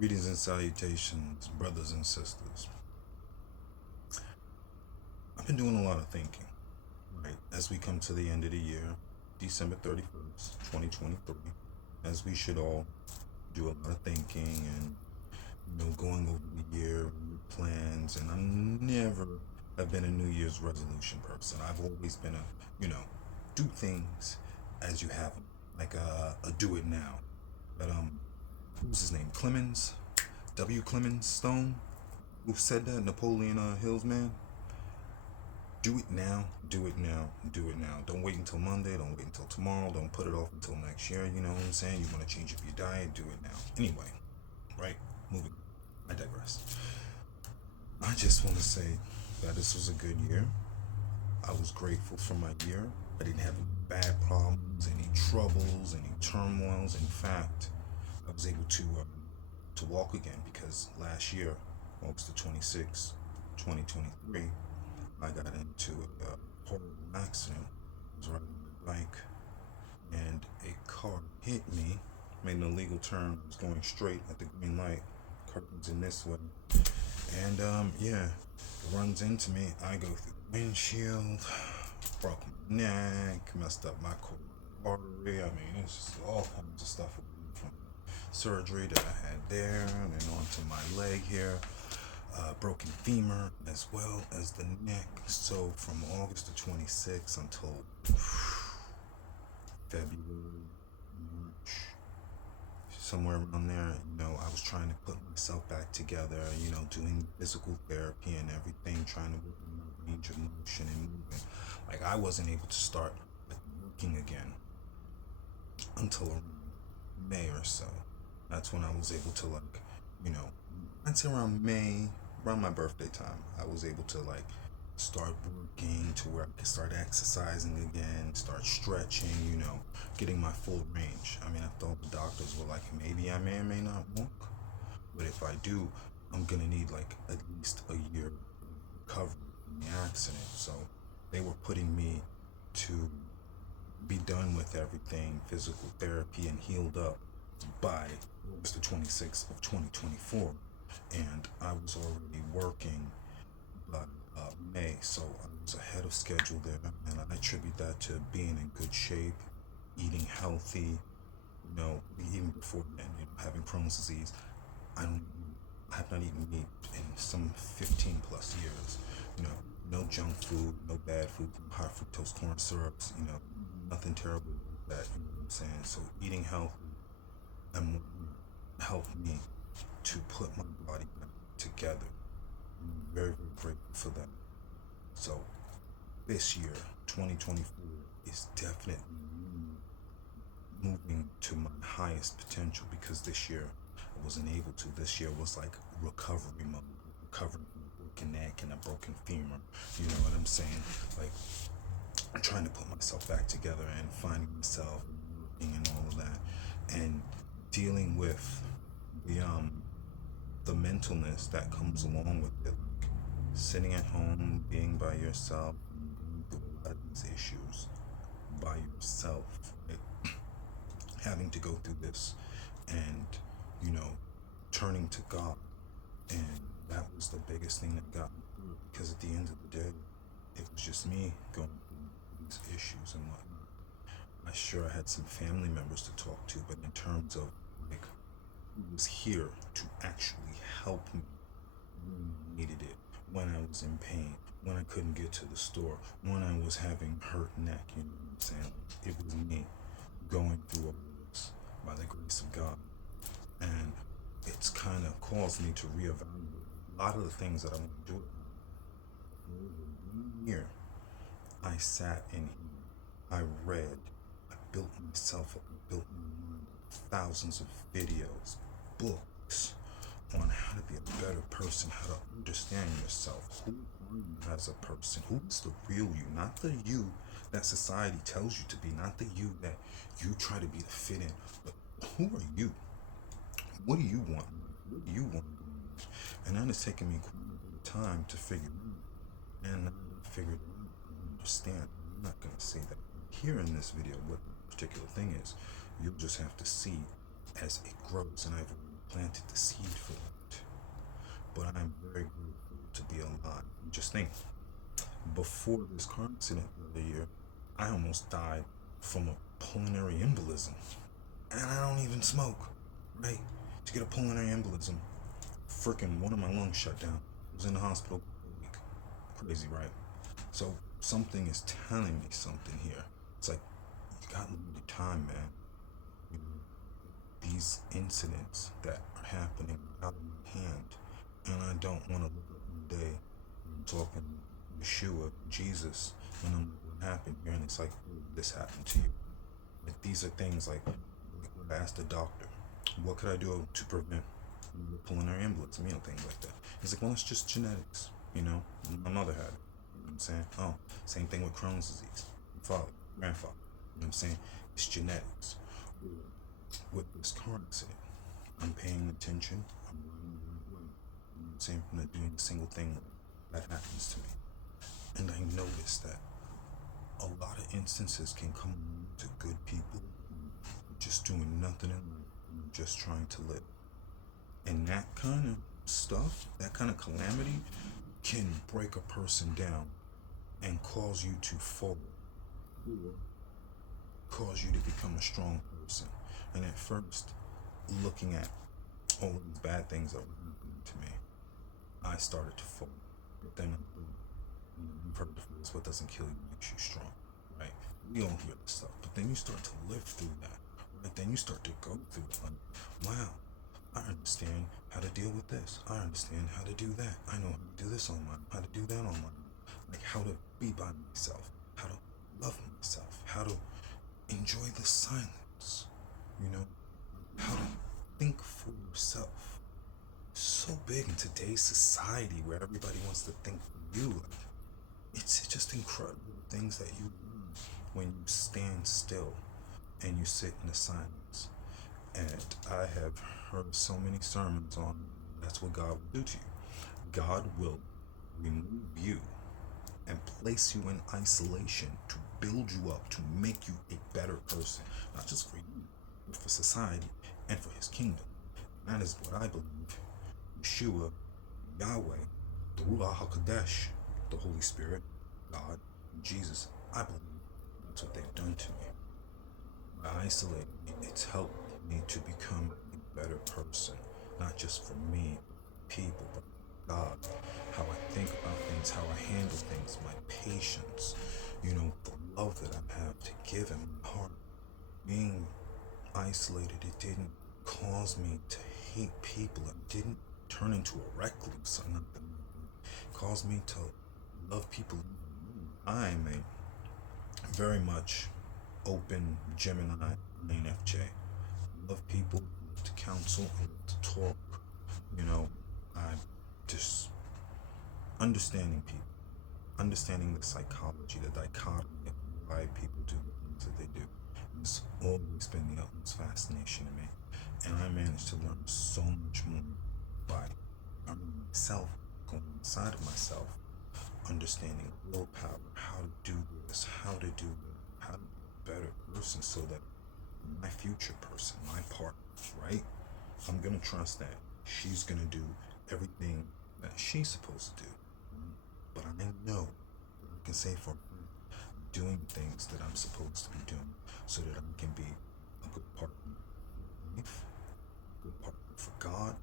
Greetings and salutations, brothers and sisters. I've been doing a lot of thinking, right? As we come to the end of the year, December 31st, 2023, as we should all do a lot of thinking and, going over the year, plans, and I'm never have been a New Year's resolution person. I've always been do things as you have them, like a do it now. But who's his name? Clemens, W. Clemens Stone, who said that? Napoleon Hill's man. Do it now, do it now, do it now. Don't wait until Monday, don't wait until tomorrow, don't put it off until next year. You know what I'm saying? You want to change up your diet, do it now. Anyway, right? Moving. I digress. I just want to say that this was a good year. I was grateful for my year. I didn't have any bad problems, any troubles, any turmoils. In fact, I was able to walk again because last year, August the 26th, 2023, I got into a horrible accident. I was riding my bike and a car hit me, made an illegal turn, was going straight at the green light, curtains in this way. And yeah, it runs into me. I go through the windshield, broke my neck, messed up my artery. I mean, it's just all kinds of stuff from surgery that I had there and then onto my leg here. Broken femur as well as the neck. So from August the 26th until February, March, somewhere around there, I was trying to put myself back together, doing physical therapy and everything, trying to work on my range of motion and movement. Like I wasn't able to start working again until around May or so. That's when I was able to you know, I'd say around May, around my birthday time, I was able to start working to where I could start exercising again, start stretching, getting my full range. I mean, I thought the doctors were like, maybe I may or may not walk, but if I do, I'm gonna need at least a year recovery from the accident. So they were putting me to be done with everything, physical therapy, and healed up by August the 26th of 2024. And I was already working by May, so I was ahead of schedule there, and I attribute that to being in good shape, eating healthy, even before then, having Crohn's disease. I don't, I have not eaten meat in some 15 plus years. You know, no junk food, no bad food, high fructose corn syrups. Nothing terrible like that. You know what I'm saying? So eating healthy and helped me to put my body back together. I'm very, very grateful for that. So this year, 2024, is definitely moving to my highest potential because this year I wasn't able to. This year was like recovery mode, recovering from a broken neck and a broken femur. You know what I'm saying? Like I'm trying to put myself back together and finding myself and all of that, and dealing with the mentalness that comes along with it. Like sitting at home, being by yourself, going through a lot of these issues by yourself, right? Having to go through this and, you know, turning to God. And that was the biggest thing that got me through it because at the end of the day, it was just me going through these issues and whatnot. I sure had some family members to talk to, but in terms of like who was here to actually help me when I needed it, when I was in pain, when I couldn't get to the store, when I was having hurt neck, you know what I'm saying? It was me going through all of this by the grace of God. And it's kind of caused me to reevaluate a lot of the things that I want to do. For over 1 year, I sat in here, I read, I built myself up, I built my mind up, thousands of videos, books on how to be a better person, how to understand yourself. Who are you as a person? Who is the real you? Not the you that society tells you to be, not the you that you try to be to fit in, but who are you? What do you want? What do you want to do? And that has taken me quite a bit of time to figure out. And now that I figured it out, I understand. I'm not going to say that here in this video what the particular thing is. You'll just have to see as it grows. And I've planted the seed for that. But I'm very grateful to be alive. Just think, before this car accident the other year, I almost died from a pulmonary embolism. And I don't even smoke, right? To get a pulmonary embolism, freaking one of my lungs shut down. I was in the hospital for a week. Crazy, right? So something is telling me something here. It's like, you got limited time, man. You know, these incidents that are happening out of my hand, and I don't want to look up one day and talking Yeshua, Jesus, and I'm like, what happened here? And it's like, this happened to you. Like, these are things like I asked the doctor, what could I do to prevent pulmonary embolism, things like that. He's like, well, it's just genetics, My mother had it. You know what I'm saying? Oh, same thing with Crohn's disease. Father, grandfather. You know what I'm saying? It's genetics. With this car accident, I'm paying attention. I'm running the right way. You know what I'm saying? I'm not doing a single thing that happens to me. And I noticed that a lot of instances can come to good people just doing nothing in life, just trying to live. And that kind of stuff, that kind of calamity, can break a person down and cause you to fall, or cause you to become a strong person. And at first, looking at all of these bad things that were happening to me, I started to fall. But then I thought, you've heard the phrase, what doesn't kill you makes you strong, right? We all hear this stuff, but then you start to live through that. Right? Then you start to go through it. Like, wow, I understand how to deal with this. I understand how to do that. I know how to do this online, how to do that online. Like how to be by myself, how to love myself, how to enjoy the silence, how to think for yourself. So big in today's society where everybody wants to think for you. Like, it's just incredible things that you learn when you stand still and you sit in the silence. And I have heard so many sermons on that's what God will do to you. God will remove you and place you in isolation to build you up, to make you a better person, not just for you, but for society and for his kingdom. And that is what I believe Yeshua, Yahweh, the Ruach HaKodesh, the Holy Spirit, God, Jesus, I believe that's what they've done to me. By isolating me, it's helped me to become a better person, not just for me, people, but God, how I think about things, how I handle things, my patience, the love that I have to give in my heart. Being isolated, it didn't cause me to hate people. It didn't turn into a recluse or nothing. It caused me to love people. I'm a very much open Gemini INFJ. Love people, to counsel, to talk. I just understanding people, understanding the psychology, the dichotomy of why people do the things that they do. It's always been the utmost fascination to me. And I managed to learn so much more by learning myself, going inside of myself, understanding willpower, how to do this, how to do that, how to be a better person so that my future person, my partner, right? I'm going to trust that she's going to do everything that she's supposed to do. But I know that I can say for her, doing things that I'm supposed to be doing so that I can be a good partner for life, a good partner for God,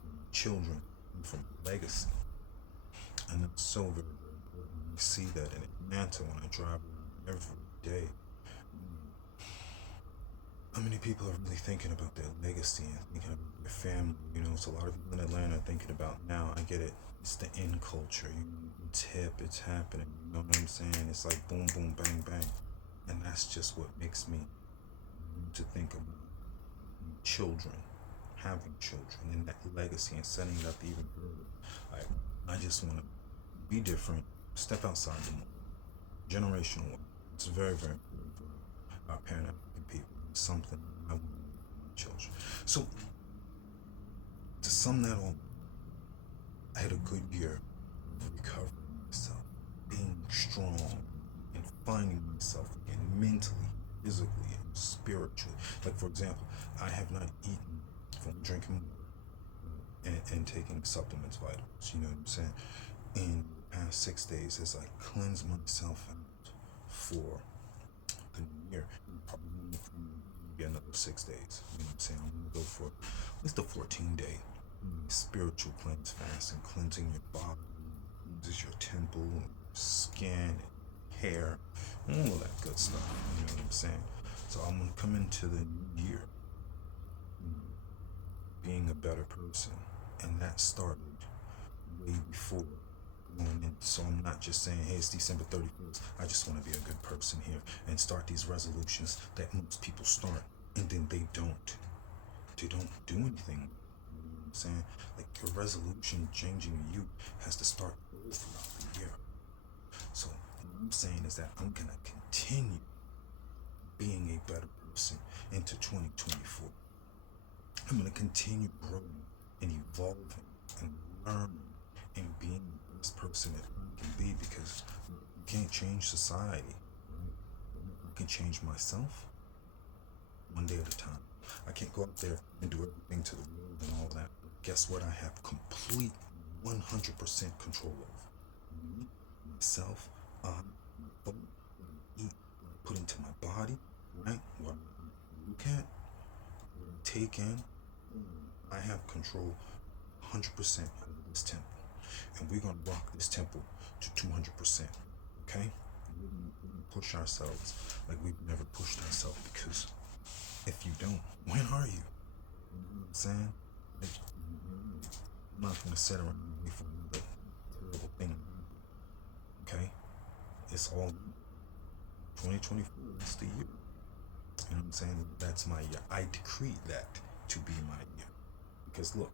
for my children, and for my legacy. And that's so very, very important. I see that in Atlanta when I drive around every day. How many people are really thinking about their legacy and thinking about their family? It's a lot of people in Atlanta are thinking about now. I get it. It's the in culture. It's hip. It's happening. You know what I'm saying? It's like boom, boom, bang, bang. And that's just what makes me to think about children, having children, and that legacy and setting it up even further. I just want to be different, step outside the mold. Generational wealth. It's very, very important for our Pan African people. It's something I want to do for my children. So, to sum that all, I had a good year of recovering myself, being strong, and finding myself again mentally, physically, and spiritually. Like, for example, I have not eaten from drinking water and taking supplements, vitamins. You know what I'm saying? In the past 6 days, as I cleanse myself out for the new year, and probably be another 6 days. You know what I'm saying? I'm gonna go for at least a 14-day spiritual cleanse fast and cleansing your body, just your temple, skin, hair, all of that good stuff. You know what I'm saying? So I'm gonna come into the new year being a better person, and that started way before going in. So I'm not just saying, hey, it's December 31st. I just want to be a good person here and start these resolutions that most people start, and then they don't. They don't do anything. You know what I'm saying? Like, your resolution changing you has to start all throughout the year. So what I'm saying is that I'm gonna continue being a better person into 2024. I'm gonna continue growing and evolving and learning and being the best person that I can be, because you can't change society. I can change myself one day at a time. I can't go out there and do everything to the world and all that. But guess what? I have complete 100% control over me, myself, my thought, what I eat, what I put into my body, right? What I look at, what I take in. I have control 100% over this temple. And we're going to rock this temple to 200%. Okay? We're going to push ourselves like we've never pushed ourselves, because if you don't, when are you? You know what I'm saying? Like, I'm not going to sit around and wait for another terrible thing. Okay? It's all 2024. That's the year. You know what I'm saying? That's my year. I decree that to be my year. Because look,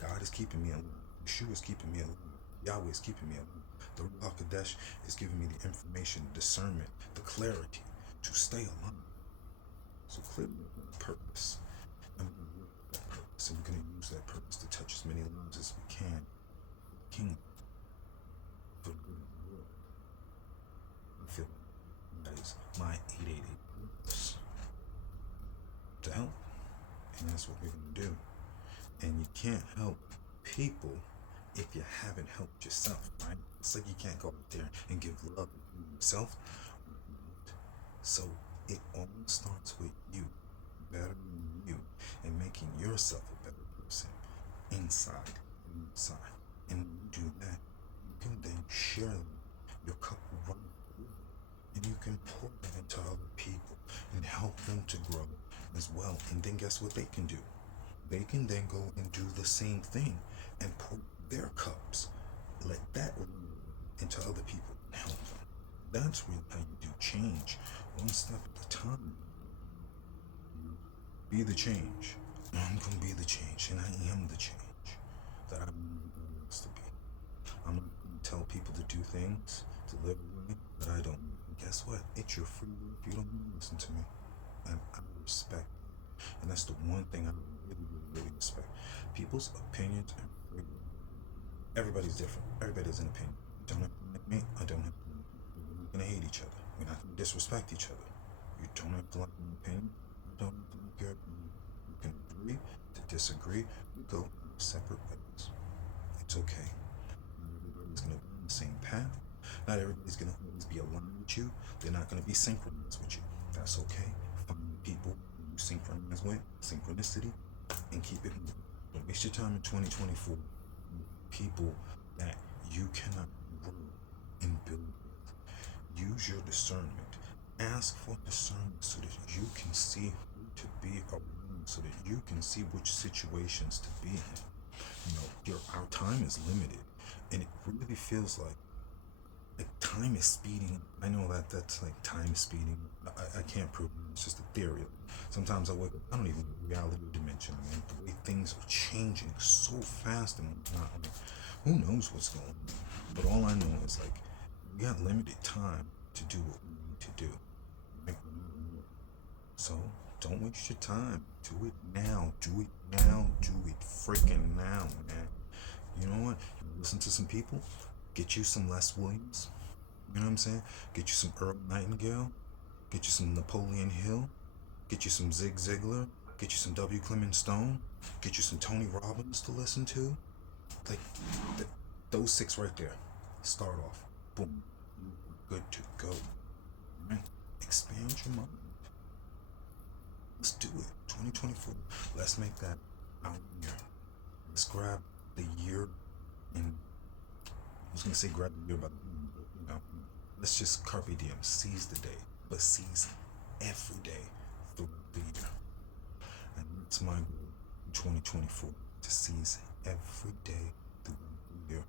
God is keeping me alive. Yeshua is keeping me alive. Yahweh is keeping me alive. The Ruach Kodesh is giving me the information, the discernment, the clarity to stay alive. So clearly, we've got a purpose. And we're going to work with that purpose. And we're going to use that purpose to touch as many lives as we can. Kingdom. For the good of the world. I feel like that is my 888 purpose. To help. And that's what we're going to do. And you can't help people if you haven't helped yourself, right? It's like you can't go out there and give love to yourself. So it all starts with you, bettering you, and making yourself a better person inside and outside. And when you do that, you can then share your cup right over, and you can pour that into other people and help them to grow as well. And then guess what they can do? They can then go and do the same thing and pour their cups. Let that into other people and help them. That's really how you do change, one step at a time. Be the change. I'm going to be the change, and I am the change that I want everybody else to be. I'm not going to tell people to do things, to live a way that I don't. And guess what? It's your free will if you don't want to listen to me. And I respect it. And that's the one thing I really respect. People's opinions and free will. Everybody's different. Everybody has an opinion. You don't have to like me. I don't have to like you. We're not going to hate each other. We're not going to disrespect each other. You don't have to like my opinion. I don't have to like your opinion. You can agree to disagree. We go separate ways. It's okay. Not everybody's going to be on the same path. Not everybody's going to always be aligned with you. They're not going to be synchronized with you. That's okay. Find people you synchronize with, synchronicity, and keep it moving. Don't waste your time in 2024 with people that you cannot grow and build with. Use your discernment. Ask for discernment so that you can see who to be around, so that you can see which situations to be in. You know, our time is limited, and it really feels like time is speeding. I know that's like time speeding. I can't prove it. It's just a theory. Sometimes I wake up, I don't even know reality or dimension. I mean, the way things are changing so fast and whatnot. I mean, who knows what's going on? But all I know is like we got limited time to do what we need to do. Right? So don't waste your time. Do it now. Do it now. Do it freaking now, man. You know what? You listen to some people. Get you some Les Williams. You know what I'm saying? Get you some Earl Nightingale. Get you some Napoleon Hill. Get you some Zig Ziglar. Get you some W. Clement Stone. Get you some Tony Robbins to listen to. Like, those 6 right there. Start off. Boom. Good to go. Right? Expand your mind. Let's do it. 2024. Let's make that our year. Let's grab the year and I was gonna say grab the year by the let's just carpe diem, seize the day, but seize every day throughout the year. And that's my goal in 2024, to seize every day throughout the year,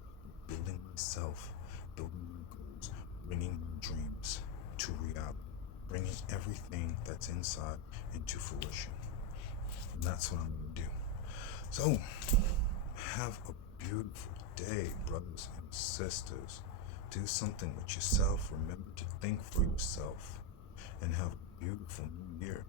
building myself, building my goals, bringing my dreams to reality, bringing everything that's inside into fruition. And that's what I'm gonna do. So, have a beautiful day, brothers and sisters. Do something with yourself. Remember to think for yourself. And have a beautiful new year.